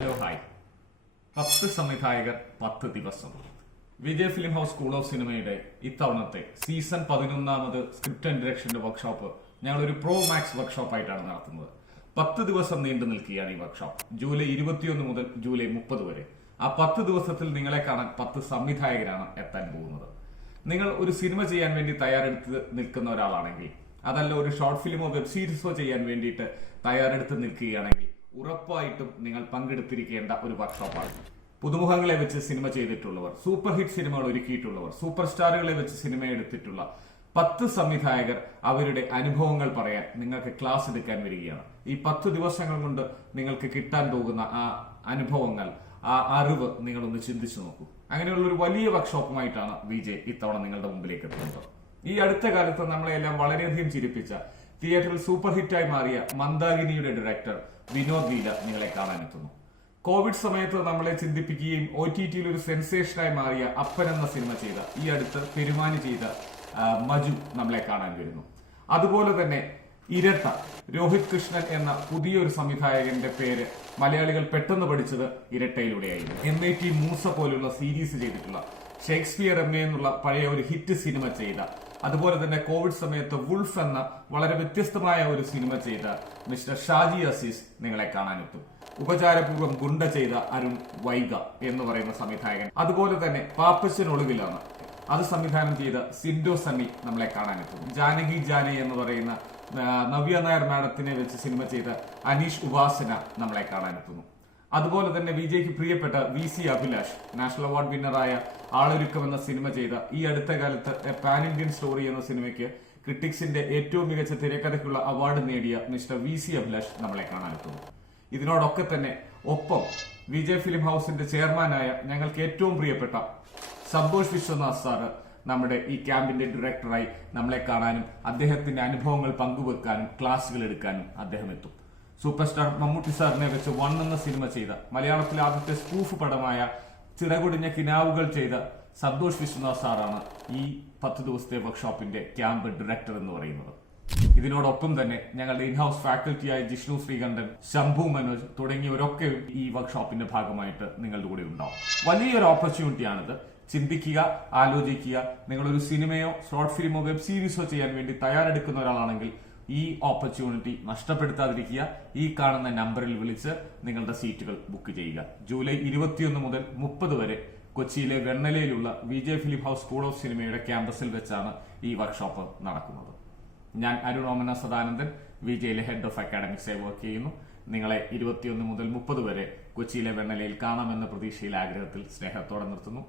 Hello hi പത്ത് സംവിധായകർ പത്ത് ദിവസം. Vijay film house school of സിനിമയുടെ ഇത്തവണത്തെ സീസൺ പതിനൊന്നാമത് സ്ക്രിപ്റ്റ് ആൻഡ് ഡയറക്ഷന്റെ വർക്ക്ഷോപ്പ് ഞങ്ങൾ ഒരു പ്രോ മാക്സ് വർക്ക്ഷോപ്പ് ആയിട്ടാണ് നടത്തുന്നത്. പത്ത് ദിവസം നീണ്ടു നിൽക്കുകയാണ് ഈ വർക്ക്ഷോപ്പ് ജൂലൈ ഇരുപത്തിയൊന്ന് മുതൽ ജൂലൈ മുപ്പത് വരെ. ആ പത്ത് ദിവസത്തിൽ നിങ്ങളെ കാണാൻ പത്ത് സംവിധായകരാണ് എത്താൻ പോകുന്നത്. നിങ്ങൾ ഒരു സിനിമ ചെയ്യാൻ വേണ്ടി തയ്യാറെടുത്ത് നിൽക്കുന്ന ഒരാളാണെങ്കിൽ അതല്ല ഒരു ഷോർട്ട് ഫിലിമോ വെബ് സീരീസോ ചെയ്യാൻ വേണ്ടിയിട്ട് തയ്യാറെടുത്ത് നിൽക്കുകയാണെങ്കിൽ ഉറപ്പായിട്ടും നിങ്ങൾ പങ്കെടുത്തിരിക്കേണ്ട ഒരു വർക്ക്ഷോപ്പാണ് പുതുമുഖങ്ങളെ വെച്ച് സിനിമ ചെയ്തിട്ടുള്ളവർ സൂപ്പർ ഹിറ്റ് സിനിമകൾ ഒരുക്കിയിട്ടുള്ളവർ സൂപ്പർ സ്റ്റാറുകളെ വെച്ച് സിനിമ എടുത്തിട്ടുള്ള പത്ത് സംവിധായകർ അവരുടെ അനുഭവങ്ങൾ പറയാൻ നിങ്ങൾക്ക് ക്ലാസ് എടുക്കാൻ വരികയാണ്. ഈ പത്ത് ദിവസങ്ങൾ കൊണ്ട് നിങ്ങൾക്ക് കിട്ടാൻ പോകുന്ന ആ അനുഭവങ്ങൾ ആ അറിവ് നിങ്ങളൊന്ന് ചിന്തിച്ചു നോക്കൂ. അങ്ങനെയുള്ള ഒരു വലിയ വർക്ക്ഷോപ്പുമായിട്ടാണ് വിജയ് ഇത്തവണ നിങ്ങളുടെ മുമ്പിലേക്ക് എത്തുന്നത്. ഈ അടുത്ത കാലത്ത് നമ്മളെല്ലാം വളരെയധികം ചിരിപ്പിച്ച തിയേറ്ററിൽ സൂപ്പർ ഹിറ്റായി മാറിയ മന്ദാകിനിയുടെ ഡയറക്ടർ വിനോദ് ലീല നിങ്ങളെ കാണാനെത്തുന്നു. കോവിഡ് സമയത്ത് നമ്മളെ ചിന്തിപ്പിക്കുകയും ഒ ടി ടിയിൽ ഒരു സെൻസേഷനായി മാറിയ അപ്പൻ എന്ന സിനിമ ചെയ്ത ഈ അടുത്ത് പെരുമാനി ചെയ്ത മജു നമ്മളെ കാണാൻ വരുന്നു. അതുപോലെ തന്നെ ഇരട്ട രോഹിത് കൃഷ്ണൻ എന്ന പുതിയൊരു സംവിധായകന്റെ പേര് മലയാളികൾ പെട്ടെന്ന് പഠിച്ചത് ഇരട്ടയിലൂടെയായിരുന്നു. എം എ ടി മൂസ പോലുള്ള സീരീസ് ചെയ്തിട്ടുള്ള ഷേക്സ്പിയർ എം എ എന്നുള്ള പഴയ ഒരു ഹിറ്റ് സിനിമ ചെയ്ത അതുപോലെ തന്നെ കോവിഡ് സമയത്ത് വുൾഫ് എന്ന വളരെ വ്യത്യസ്തമായ ഒരു സിനിമ ചെയ്ത മിസ്റ്റർ ഷാജി അസീസ് നിങ്ങളെ കാണാനെത്തും. ഉപചാരപൂർവം ഗുണ്ട ചെയ്ത അരുൺ വൈഗ എന്ന് പറയുന്ന സംവിധായകൻ. അതുപോലെ തന്നെ പാപ്പച്ചനൊളിവിലാണ് അത് സംവിധാനം ചെയ്ത സിൻഡോ സണ്ണി നമ്മളെ കാണാനെത്തും. ജാനകി ജാനെ എന്ന് പറയുന്ന നവ്യ നായർ മാഡത്തിനെ വെച്ച് സിനിമ ചെയ്ത അനീഷ് ഉപാസന നമ്മളെ കാണാനെത്തുന്നു. അതുപോലെ തന്നെ വിജയ്ക്ക് പ്രിയപ്പെട്ട V C Abhilash national award വിന്നറായ ആളൊരുക്കം എന്ന സിനിമ ചെയ്ത ഈ അടുത്ത കാലത്ത് പാൻ ഇന്ത്യൻ സ്റ്റോറി എന്ന സിനിമയ്ക്ക് ക്രിട്ടിക്സിന്റെ ഏറ്റവും മികച്ച തിരക്കഥയ്ക്കുള്ള അവാർഡ് നേടിയ മിസ്റ്റർ വി സി അഭിലാഷ് നമ്മളെ കാണാനെത്തുന്നു. ഇതിനോടൊക്കെ തന്നെ ഒപ്പം വിജയ് ഫിലിം ഹൗസിന്റെ ചെയർമാനായ ഞങ്ങൾക്ക് ഏറ്റവും പ്രിയപ്പെട്ട സന്തോഷ് വിശ്വനാഥ് സാറ് നമ്മുടെ ഈ ക്യാമ്പിന്റെ ഡയറക്ടറായി നമ്മളെ കാണാനും അദ്ദേഹത്തിന്റെ അനുഭവങ്ങൾ പങ്കുവെക്കാനും ക്ലാസുകൾ എടുക്കാനും അദ്ദേഹം എത്തും. സൂപ്പർ സ്റ്റാർ മമ്മൂട്ടി സാറിനെ വെച്ച് വൺ എന്ന സിനിമ ചെയ്ത മലയാളത്തിലെ ആദ്യത്തെ സ്കൂഫ് പടമായ ചിറകുടിഞ്ഞ കിനാവുകൾ ചെയ്ത സന്തോഷ് വിശ്വനാഥ് സാറാണ് ഈ പത്ത് ദിവസത്തെ വർക്ക്ഷോപ്പിന്റെ ക്യാമ്പ് ഡയറക്ടർ എന്ന് പറയുന്നത്. ഇതിനോടൊപ്പം തന്നെ ഞങ്ങളുടെ ഇൻഹൌസ് ഫാക്കൽറ്റിയായ ജിഷ്ണു ശ്രീകണ്ഠൻ ശംഭു മനോജ് തുടങ്ങിയവരൊക്കെ ഈ വർക്ക്ഷോപ്പിന്റെ ഭാഗമായിട്ട് നിങ്ങളുടെ കൂടെ ഉണ്ടാവും. വലിയൊരു ഓപ്പർച്യൂണിറ്റിയാണിത് ചിന്തിക്കുക ആലോചിക്കുക. നിങ്ങളൊരു സിനിമയോ ഷോർട്ട് ഫിലിമോ വെബ് സീരീസോ ചെയ്യാൻ വേണ്ടി തയ്യാറെടുക്കുന്ന ഒരാളാണെങ്കിൽ ഈ ഓപ്പർച്യൂണിറ്റി നഷ്ടപ്പെടുത്താതിരിക്കുക. ഈ കാണുന്ന നമ്പറിൽ വിളിച്ച് നിങ്ങളുടെ സീറ്റുകൾ ബുക്ക് ചെയ്യുക. ജൂലൈ ഇരുപത്തിയൊന്ന് മുതൽ മുപ്പത് വരെ കൊച്ചിയിലെ വെണ്ണലയിലുള്ള Vijay film house school of സിനിമയുടെ ക്യാമ്പസിൽ വെച്ചാണ് ഈ വർക്ക്ഷോപ്പ് നടക്കുന്നത്. ഞാൻ അരുൺ ഓമന സദാനന്ദൻ വിജയിലെ ഹെഡ് ഓഫ് അക്കാഡമിക്സായി വർക്ക് ചെയ്യുന്നു. നിങ്ങളെ ഇരുപത്തിയൊന്ന് മുതൽ മുപ്പത് വരെ കൊച്ചിയിലെ വെണ്ണലയിൽ കാണാമെന്ന പ്രതീക്ഷയിൽ ആഗ്രഹത്തിൽ സ്നേഹത്തോടെ നിർത്തുന്നു.